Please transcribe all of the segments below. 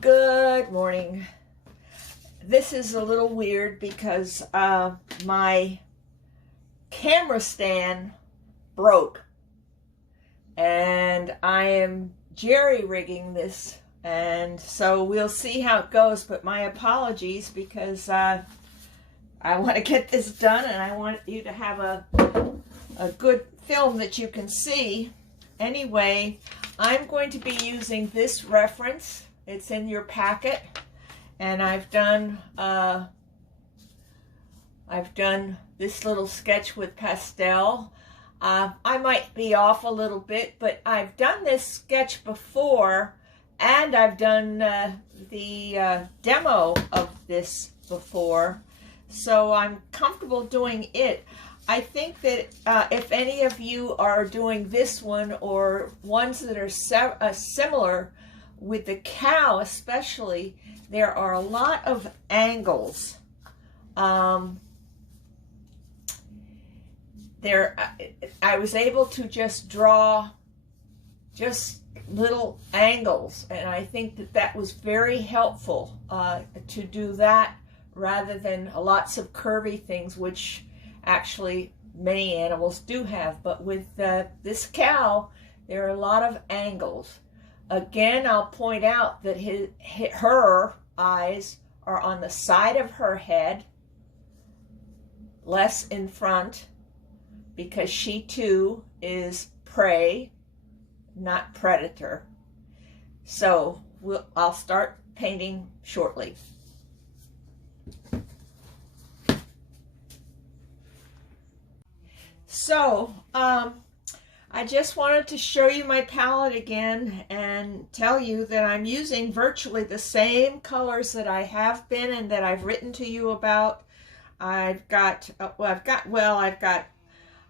Good morning. This is a little weird because my camera stand broke and I am jerry-rigging this, and so we'll see how it goes, but my apologies because I want to get this done and I want you to have a good film that you can see. Anyway, I'm going to be using this reference. It's in your packet, and I've done this little sketch with pastel. I might be off a little bit, but I've done this sketch before, and I've done the demo of this before, so I'm comfortable doing it. I think that if any of you are doing this one or ones that are similar, with the cow especially, there are a lot of angles. I was able to just draw just little angles, and I think that that was very helpful to do that rather than lots of curvy things, which actually many animals do have. But with this cow, there are a lot of angles. Again, I'll point out that her eyes are on the side of her head, less in front, because she too is prey, not predator. So I'll start painting shortly. So, I just wanted to show you my palette again and tell you that I'm using virtually the same colors that I have been and that I've written to you about. I've got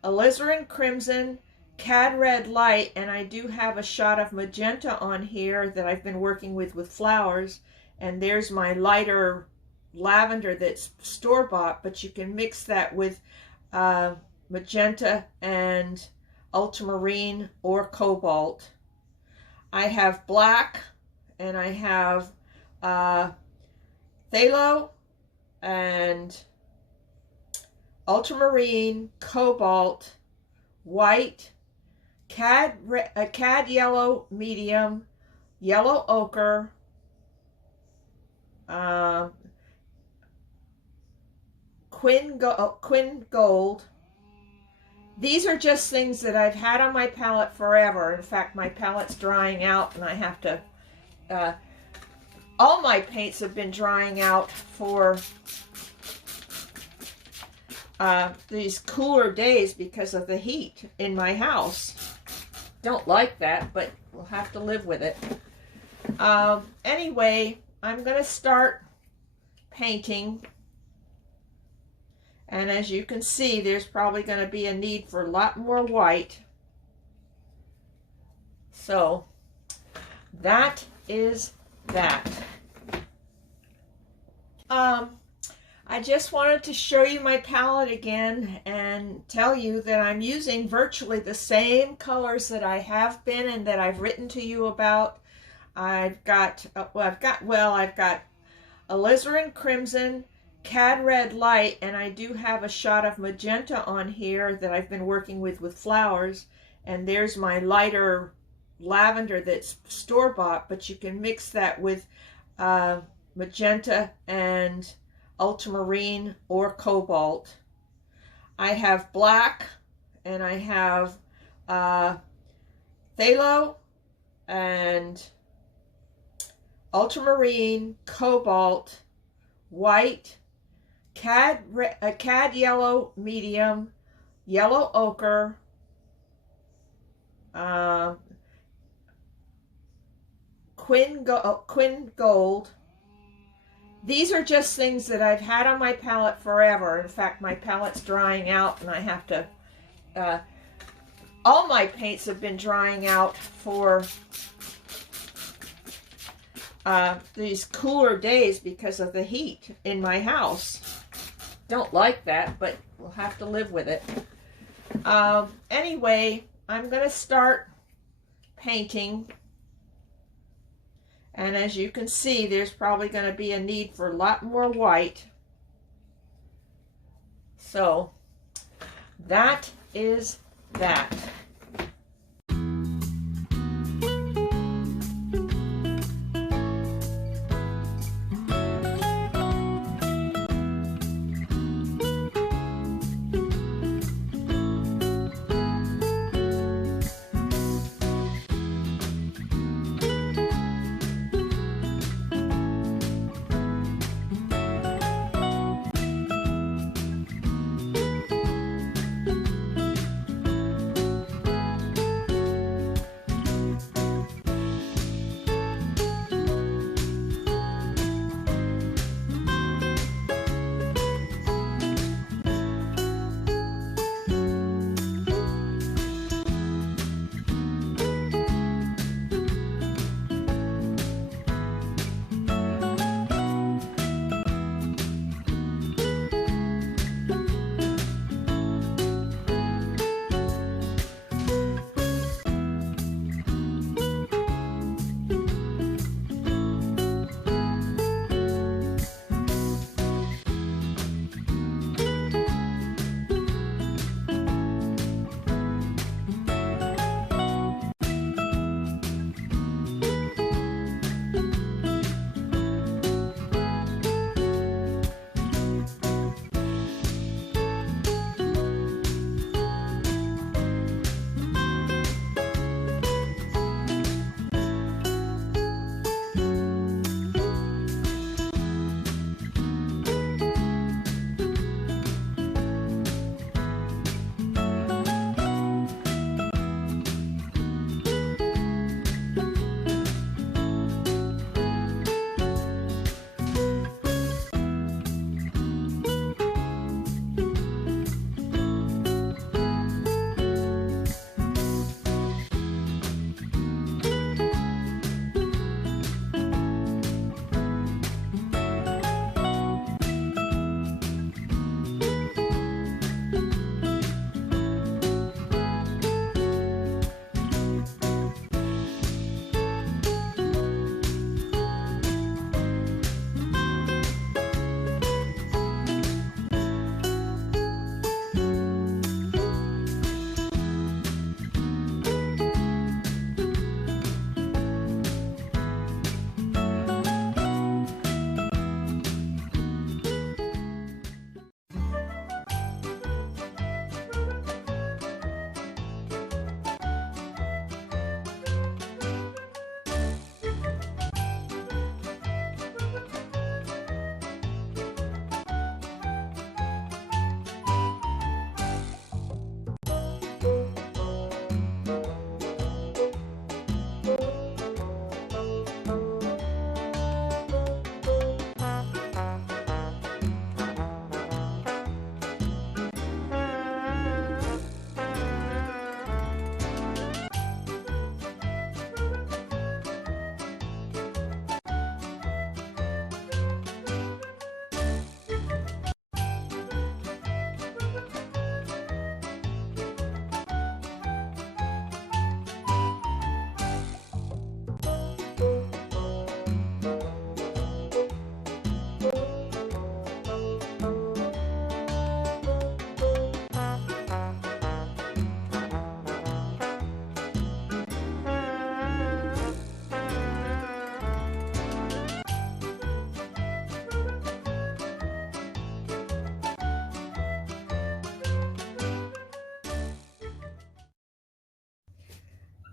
alizarin crimson, cad red light, and I do have a shot of magenta on here that I've been working with flowers. And there's my lighter lavender that's store-bought, but you can mix that with magenta and ultramarine or cobalt. I have black, and I have phthalo and ultramarine, cobalt, white, cad yellow medium, yellow ochre, quin gold. These are just things that I've had on my palette forever. In fact, my palette's drying out, and I have to, all my paints have been drying out for these cooler days because of the heat in my house. Don't like that, but we'll have to live with it. Anyway, I'm going to start painting. And as you can see, there's probably going to be a need for a lot more white. So that is that. I just wanted to show you my palette again and tell you that I'm using virtually the same colors that I have been and that I've written to you about. I've got alizarin crimson, cad red light, and I do have a shot of magenta on here that I've been working with flowers. And there's my lighter lavender that's store-bought, but you can mix that with magenta and ultramarine or cobalt. I have black, and I have phthalo and ultramarine, cobalt, white, cad yellow medium, yellow ochre, quin gold. These are just things that I've had on my palette forever. In fact, my palette's drying out, and I have to, all my paints have been drying out for these cooler days because of the heat in my house. Don't like that, but we'll have to live with it. Anyway, I'm going to start painting. And as you can see, there's probably going to be a need for a lot more white. So that is that.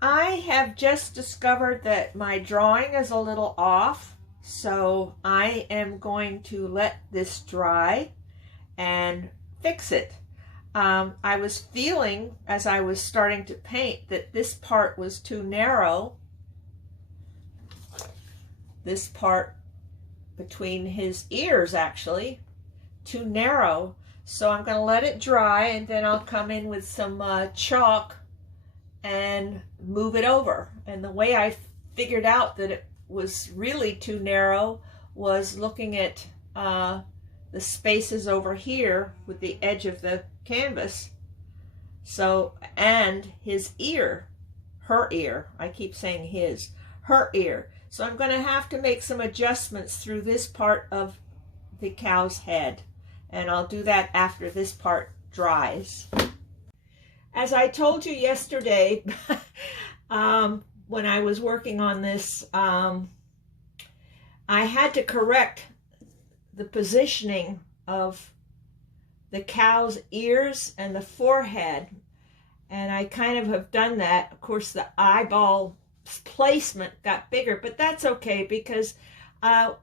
I have just discovered that my drawing is a little off, so I am going to let this dry and fix it. I was feeling as I was starting to paint that this part was too narrow. This part between his ears, actually, too narrow. So I'm going to let it dry, and then I'll come in with some chalk and move it over. And the way I figured out that it was really too narrow was looking at the spaces over here with the edge of the canvas. So, and his ear, her ear, I keep saying his, her ear. So I'm going to have to make some adjustments through this part of the cow's head. And I'll do that after this part dries. As I told you yesterday, when I was working on this, I had to correct the positioning of the cow's ears and the forehead. And I kind of have done that. Of course, the eyeball placement got bigger, but that's okay, because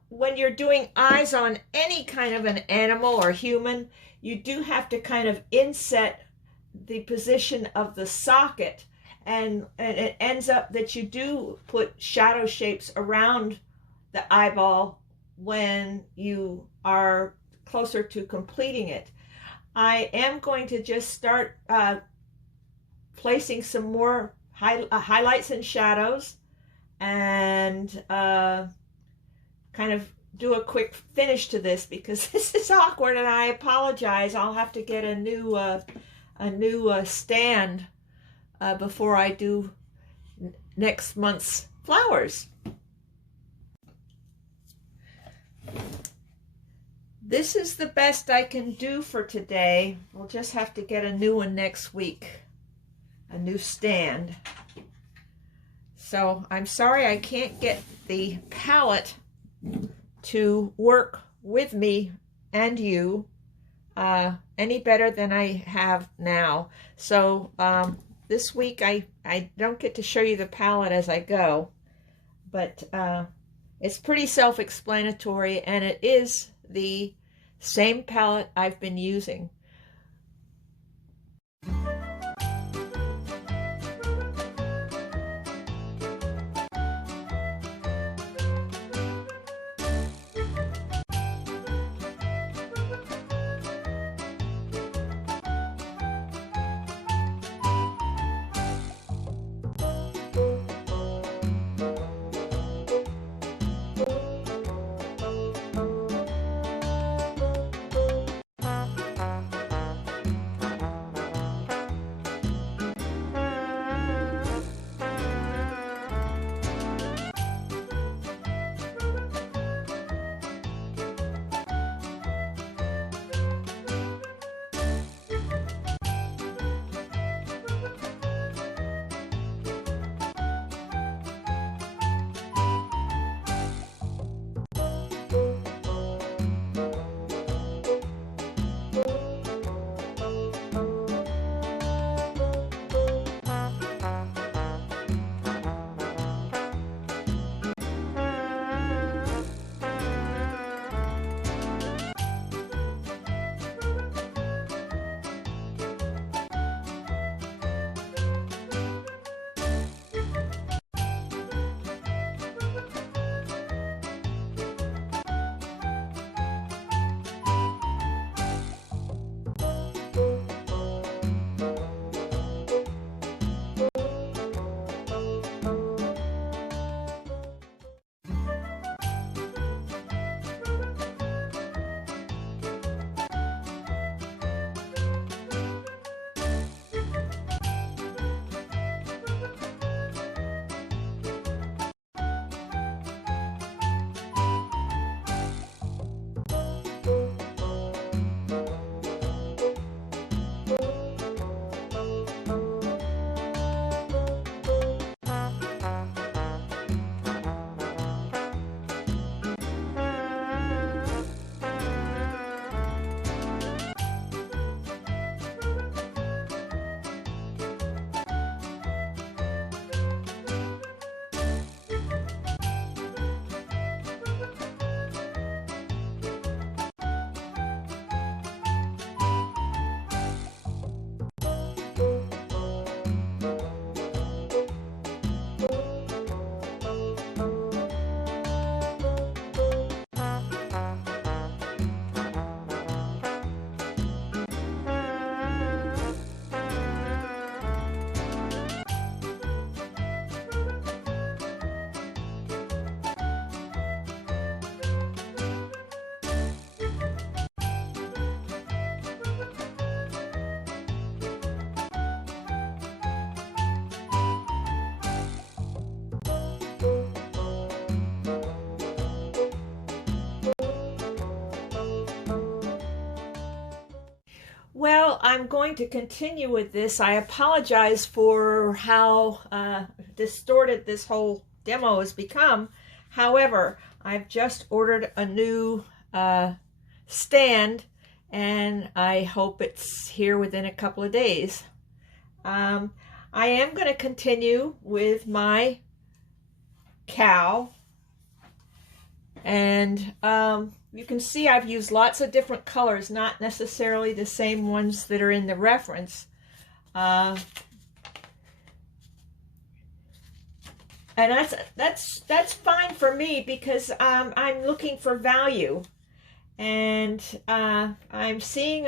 when you're doing eyes on any kind of an animal or human, you do have to kind of inset the position of the socket, and it ends up that you do put shadow shapes around the eyeball when you are closer to completing it. I am going to just start placing some more highlights and shadows, and kind of do a quick finish to this, because this is awkward, and I apologize. I'll have to get a new stand before I do next month's flowers. This is the best I can do for today. We'll just have to get a new one next week, a new stand. So I'm sorry I can't get the palette to work with me and you any better than I have now. So this week I don't get to show you the palette as I go, but it's pretty self-explanatory, and it is the same palette I've been using. going to continue with this. I apologize for how distorted this whole demo has become. However, I've just ordered a new stand, and I hope it's here within a couple of days. I am going to continue with my cow, and you can see I've used lots of different colors, not necessarily the same ones that are in the reference. And that's fine for me, because I'm looking for value, and I'm seeing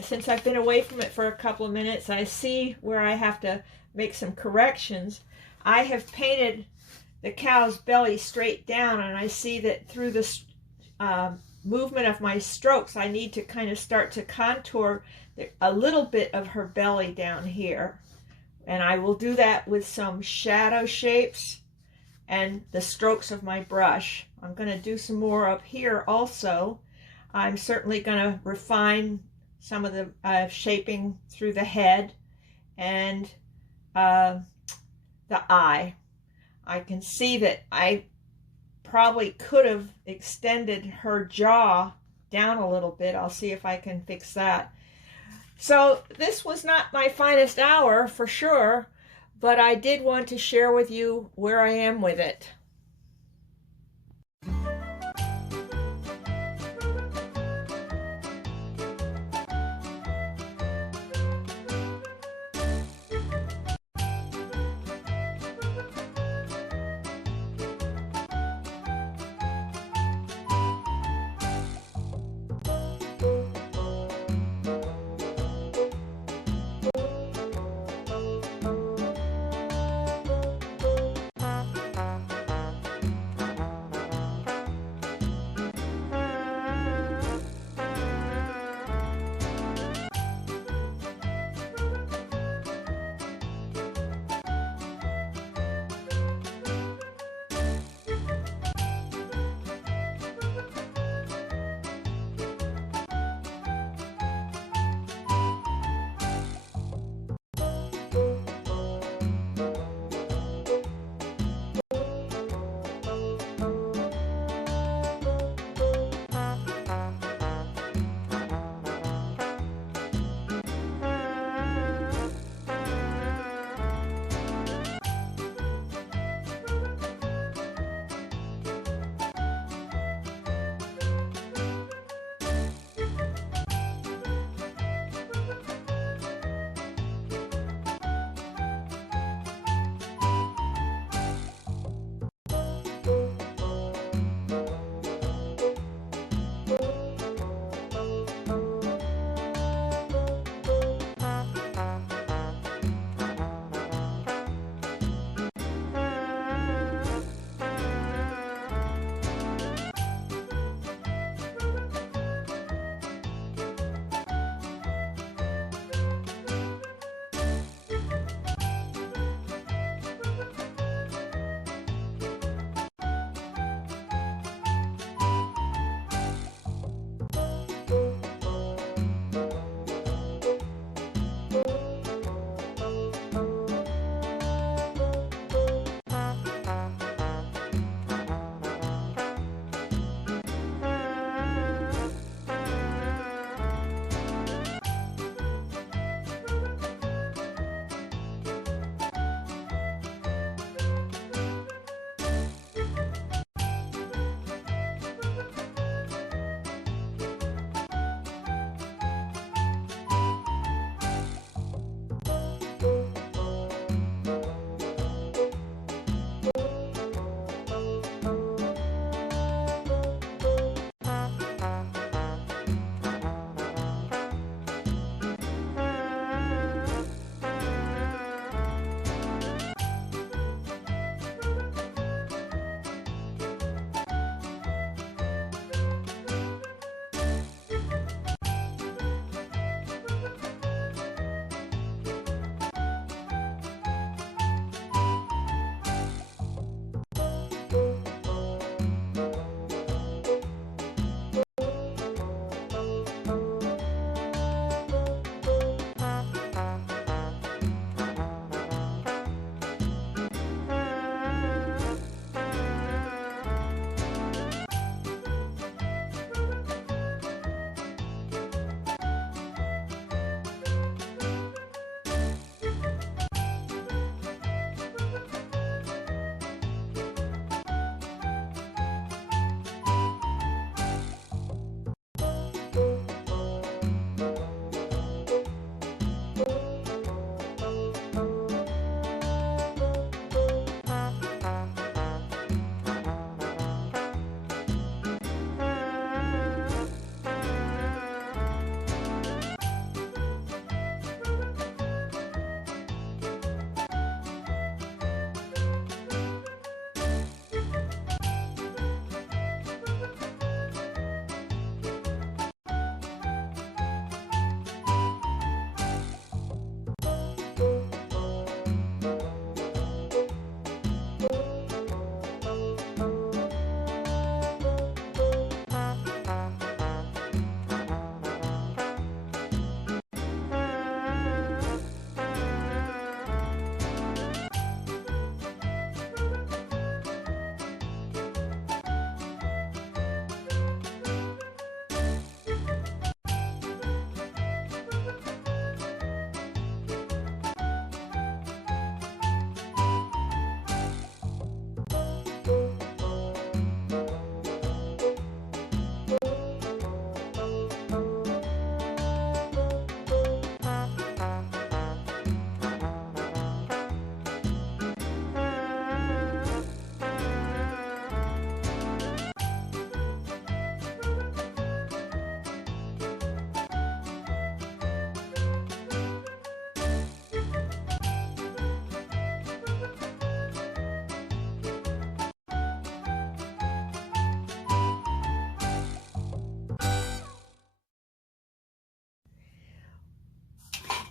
since I've been away from it for a couple of minutes, I see where I have to make some corrections. I have painted the cow's belly straight down, and I see that through the movement of my strokes, I need to kind of start to contour a little bit of her belly down here. And I will do that with some shadow shapes and the strokes of my brush. I'm going to do some more up here also. I'm certainly going to refine some of the shaping through the head and the eye. I can see that I probably could have extended her jaw down a little bit. I'll see if I can fix that. So this was not my finest hour for sure, but I did want to share with you where I am with it.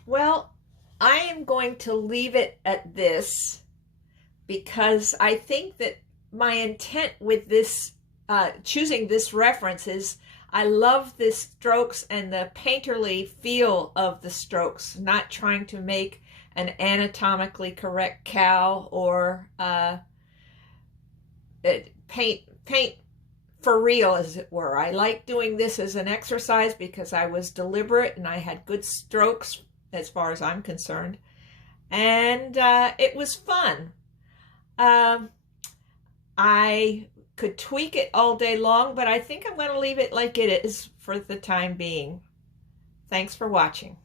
Well, I am going to leave it at this because I think that my intent with this, choosing this reference is I love the strokes and the painterly feel of the strokes, not trying to make an anatomically correct cow or paint for real, as it were. I like doing this as an exercise because I was deliberate and I had good strokes as far as I'm concerned. And it was fun. I could tweak it all day long, but I think I'm going to leave it like it is for the time being. Thanks for watching.